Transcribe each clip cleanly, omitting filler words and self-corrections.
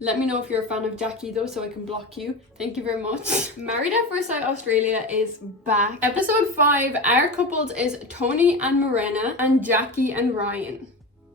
Let me know if you're a fan of Jacqui though, so I can block you. Thank you very much. Married at First Sight Australia is back. Episode 5, our couples is Tony and Morena and Jacqui and Ryan.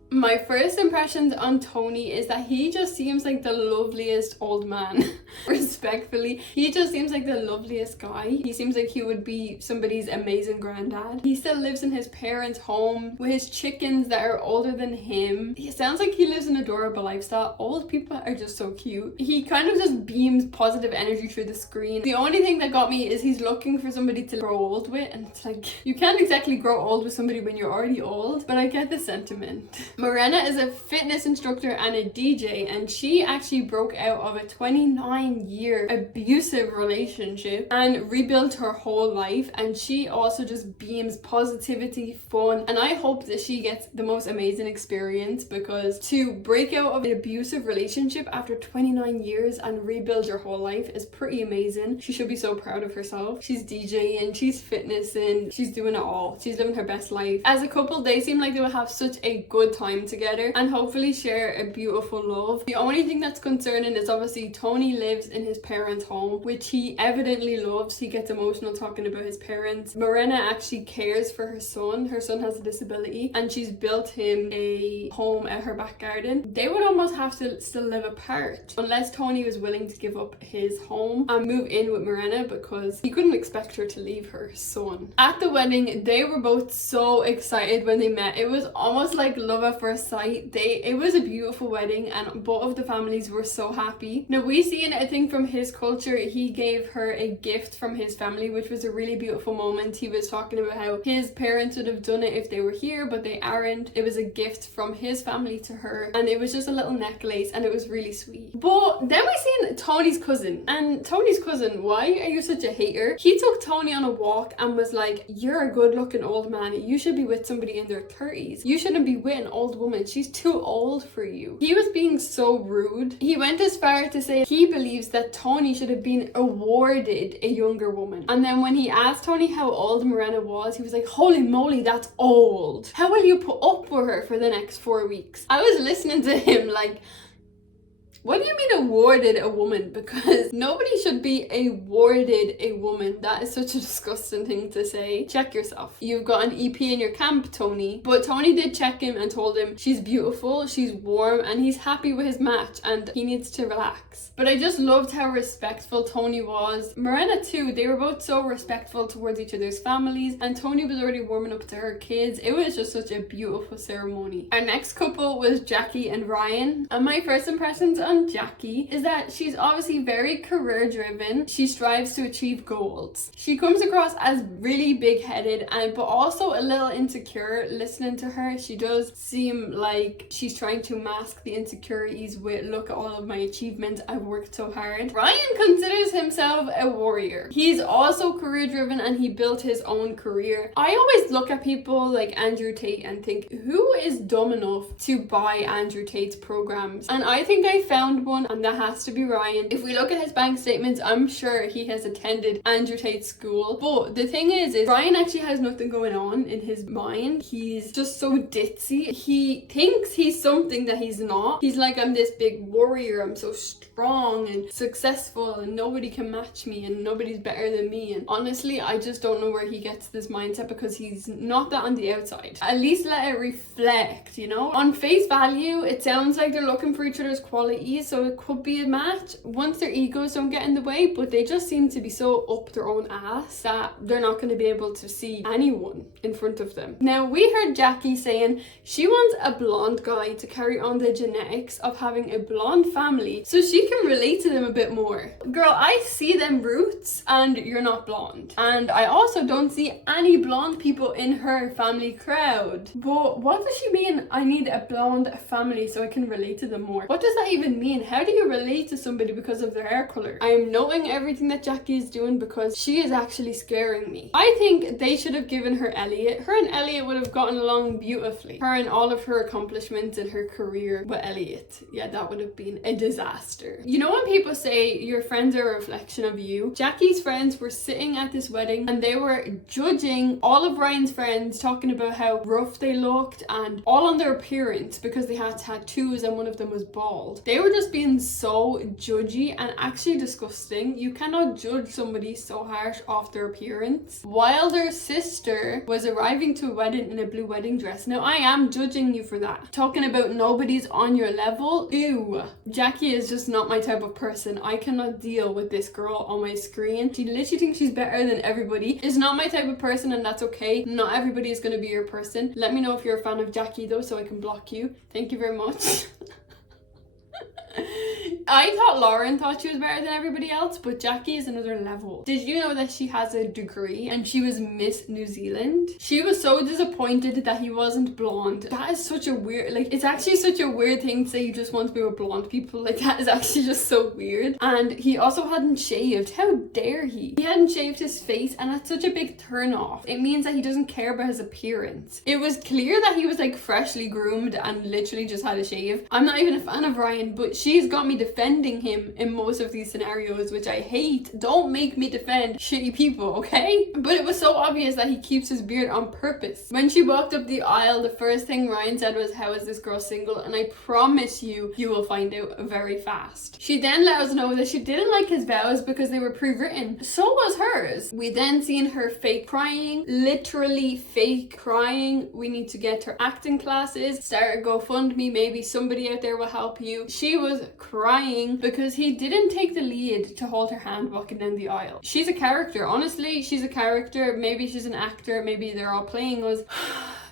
My first impressions on Tony is that he just seems like the loveliest old man. Respectfully, he just seems like the loveliest guy. He seems like he would be somebody's amazing granddad. He still lives in his parents' home with his chickens that are older than him. He sounds like he lives an adorable lifestyle. Old people are just so cute. He kind of just beams positive energy through the screen. The only thing that got me is he's looking for somebody to grow old with, and it's like, you can't exactly grow old with somebody when you're already old, but I get the sentiment. Morena is a fitness instructor and a DJ, and she actually broke out of a 29-year abusive relationship and rebuilt her whole life, and she also just beams positivity, fun, and I hope that she gets the most amazing experience, because to break out of an abusive relationship after 29 years and rebuild your whole life is pretty amazing. She should be so proud of herself. She's DJing, she's fitnessing, she's doing it all. She's living her best life. As a couple, they seem like they will have such a good time together and hopefully share a beautiful love. The only thing that's concerning is obviously Tony lives in his parents' home, which he evidently loves. He gets emotional talking about his parents. Morena actually cares for her son. Her son has a disability and she's built him a home at her back garden. They would almost have to still live apart unless Tony was willing to give up his home and move in with Morena, because he couldn't expect her to leave her son. At the wedding, they were both so excited when they met. It was almost like love at first sight. It was a beautiful wedding and both of the families were so happy. Now we seen, I think from his culture, he gave her a gift from his family, which was a really beautiful moment. He was talking about how his parents would have done it if they were here, but they aren't. It was a gift from his family to her, and it was just a little necklace, and it was really sweet. But then we seen Tony's cousin, and Tony's cousin, why are you such a hater? He took Tony on a walk and was like, you're a good looking old man, you should be with somebody in their 30s. You shouldn't be with an old woman, she's too old for you. He was being so rude. He went as far to say he believes that Tony should have been awarded a younger woman. And then when he asked Tony how old Morena was, he was like, holy moly, that's old. How will you put up with her for the next 4 weeks? I was listening to him like, what do you mean awarded a woman? Because nobody should be awarded a woman. That is such a disgusting thing to say. Check yourself. You've got an EP in your camp, Tony. But Tony did check him and told him she's beautiful, she's warm, and he's happy with his match and he needs to relax. But I just loved how respectful Tony was. Morena too, they were both so respectful towards each other's families, and Tony was already warming up to her kids. It was just such a beautiful ceremony. Our next couple was Jacqui and Ryan, and my first impressions on Jacqui is that she's obviously very career driven. She strives to achieve goals. She comes across as really big-headed but also a little insecure. Listening to her, she does seem like she's trying to mask the insecurities with, look at all of my achievements, I've worked so hard. Ryan considers himself a warrior. He's also career driven and he built his own career. I always look at people like Andrew Tate and think, who is dumb enough to buy Andrew Tate's programs? And I think I found one, and that has to be Ryan. If we look at his bank statements, I'm sure he has attended Andrew Tate's school. But the thing is Ryan actually has nothing going on in his mind. He's just so ditzy. He thinks he's something that he's not. He's like, I'm this big warrior, I'm so strong and successful and nobody can match me and nobody's better than me. And honestly, I just don't know where he gets this mindset, because he's not that on the outside. At least let it reflect, you know? On face value, it sounds like they're looking for each other's qualities, so it could be a match once their egos don't get in the way, but they just seem to be so up their own ass that they're not going to be able to see anyone in front of them. Now, we heard Jacqui saying she wants a blonde guy to carry on the genetics of having a blonde family so she can relate to them a bit more. Girl, I see them roots and you're not blonde. And I also don't see any blonde people in her family crowd. But what does she mean, I need a blonde family so I can relate to them more? What does that even mean? How do you relate to somebody because of their hair color? I am noting everything that Jacqui is doing because she is actually scaring me. I think they should have given her Elliot. Her and Elliot would have gotten along beautifully. Her and all of her accomplishments in her career with Elliot. Yeah, that would have been a disaster. You know when people say your friends are a reflection of you? Jacqui's friends were sitting at this wedding and they were judging all of Ryan's friends, talking about how rough they looked and all on their appearance because they had tattoos and one of them was bald. They were just being so judgy and actually disgusting. You cannot judge somebody so harsh off their appearance. While their sister was arriving to a wedding in a blue wedding dress. Now, I am judging you for that. Talking about nobody's on your level. Ew. Jacqui is just not my type of person. I cannot deal with this girl on my screen. She literally thinks she's better than everybody. Is not my type of person, and that's okay. Not everybody is going to be your person. Let me know if you're a fan of Jacqui though, so I can block you. Thank you very much. I thought Lauren thought she was better than everybody else, but Jacqui is another level. Did you know that she has a degree and she was Miss New Zealand? She was so disappointed that he wasn't blonde. That is such a weird, like, it's actually such a weird thing to say you just want to be with blonde people. Like, that is actually just so weird. And he also hadn't shaved. How dare he? He hadn't shaved his face, and that's such a big turn off. It means that he doesn't care about his appearance. It was clear that he was like freshly groomed and literally just had a shave. I'm not even a fan of Ryan, but she's got me defending him in most of these scenarios, which I hate. Don't make me defend shitty people, okay? But it was so obvious that he keeps his beard on purpose. When she walked up the aisle, the first thing Ryan said was, "How is this girl single?" And I promise you, you will find out very fast. She then let us know that she didn't like his vows because they were pre-written. So was hers. We then seen her fake crying, literally fake crying. We need to get her acting classes, start a GoFundMe, maybe somebody out there will help you. She was crying because he didn't take the lead to hold her hand walking down the aisle. She's a character, honestly, she's a character. Maybe she's an actor, maybe they're all playing us.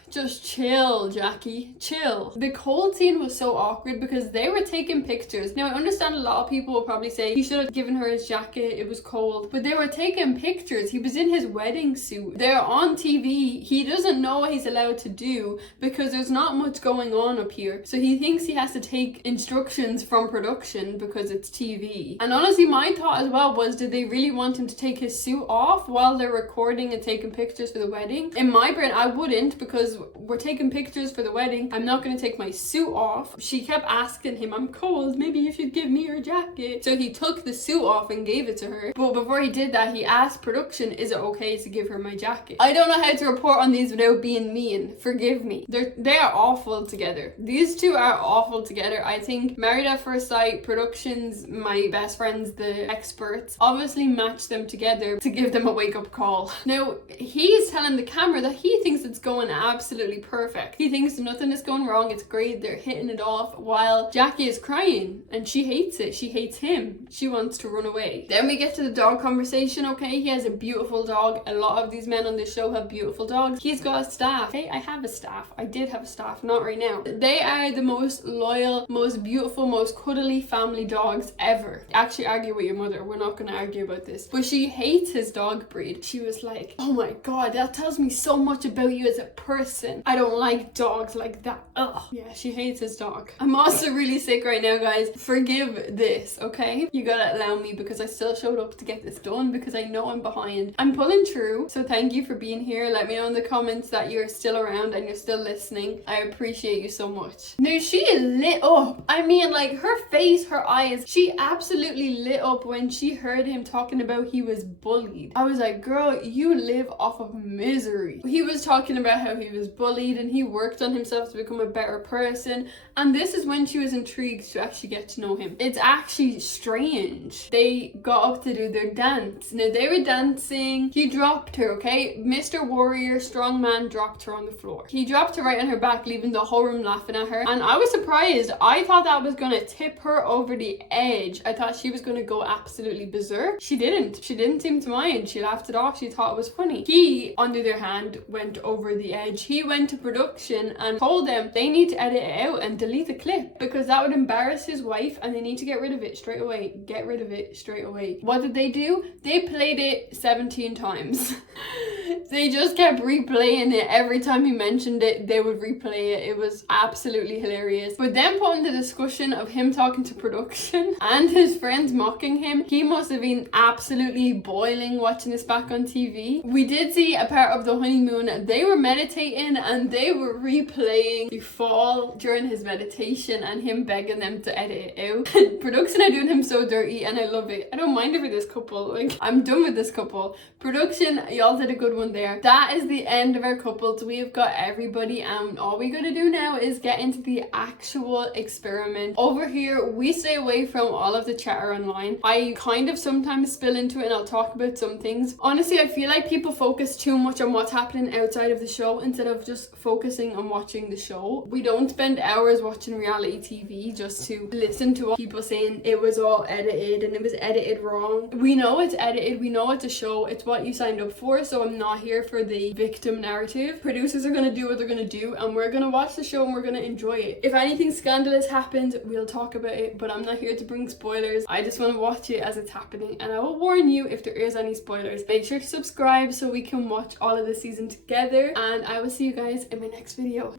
Just chill, Jacqui, chill. The cold scene was so awkward because they were taking pictures. Now, I understand a lot of people will probably say he should have given her his jacket, it was cold, but they were taking pictures. He was in his wedding suit. They're on TV. He doesn't know what he's allowed to do because there's not much going on up here. So he thinks he has to take instructions from production because it's TV. And honestly, my thought as well was, did they really want him to take his suit off while they're recording and taking pictures for the wedding? In my brain, I wouldn't, because we're taking pictures for the wedding. I'm not going to take my suit off. She kept asking him, "I'm cold, maybe you should give me your jacket." So he took the suit off and gave it to her. But before he did that, he asked production, "Is it okay to give her my jacket?" I don't know how to report on these without being mean. Forgive me. They are awful together. These two are awful together. I think Married at First Sight Productions, my best friends, the experts, obviously matched them together to give them a wake-up call. Now, he's telling the camera that he thinks it's going absolutely perfect. He thinks nothing is going wrong, it's great, they're hitting it off, while Jacqui is crying and she hates it. She hates him. She wants to run away. Then we get to the dog conversation, okay? He has a beautiful dog. A lot of these men on this show have beautiful dogs. He's got a staff. Okay, I have a staff. I did have a staff, not right now. They are the most loyal, most beautiful, most cuddly family dogs ever. Actually, argue with your mother. We're not going to argue about this. But she hates his dog breed. She was like, "Oh my god, that tells me so much about you as a person. I don't like dogs like that." Ugh. Yeah, she hates his dog. I'm also really sick right now, guys. Forgive this, okay? You gotta allow me because I still showed up to get this done because I know I'm behind. I'm pulling through, so thank you for being here. Let me know in the comments that you're still around and you're still listening. I appreciate you so much. Now, she lit up. I mean, like, her face, her eyes, she absolutely lit up when she heard him talking about he was bullied. I was like, girl, you live off of misery. He was talking about how he was bullied and he worked on himself to become a better person, and this is when she was intrigued to actually get to know him. It's actually strange. They got up to do their dance. Now, they were dancing. He dropped her, okay? Mr. Warrior, strong man, dropped her on the floor. He dropped her right on her back, leaving the whole room laughing at her, and I was surprised. I thought that was gonna tip her over the edge. I thought she was gonna go absolutely berserk. She didn't seem to mind. She laughed it off. She thought it was funny. He, on the other hand, went over the edge. He went to production and told them they need to edit it out and delete the clip because that would embarrass his wife and they need to get rid of it straight away. Get rid of it straight away. What did they do? They played it 17 times. They just kept replaying it. Every time he mentioned it, they would replay it. It was absolutely hilarious. But then put in the discussion of him talking to production and his friends mocking him, he must have been absolutely boiling watching this back on TV. We did see a part of the honeymoon. They were meditating and they were replaying the fall during his meditation and him begging them to edit it out. Production are doing him so dirty and I love it. I don't mind it for this couple. Like, I'm done with this couple. Production, y'all did a good one everyone there. That is the end of our couples. We've got everybody, and all we gotta do now is get into the actual experiment. Over here, we stay away from all of the chatter online. I kind of sometimes spill into it and I'll talk about some things. Honestly, I feel like people focus too much on what's happening outside of the show instead of just focusing on watching the show. We don't spend hours watching reality TV just to listen to what people saying it was all edited and it was edited wrong. We know it's edited, we know it's a show, it's what you signed up for, so I'm not here for the victim narrative. Producers are gonna do what they're gonna do, and we're gonna watch the show and we're gonna enjoy it. If anything scandalous happens, we'll talk about it, but I'm not here to bring spoilers. I just want to watch it as it's happening, and I will warn you if there is any spoilers. Make sure to subscribe so we can watch all of the season together, and I will see you guys in my next video.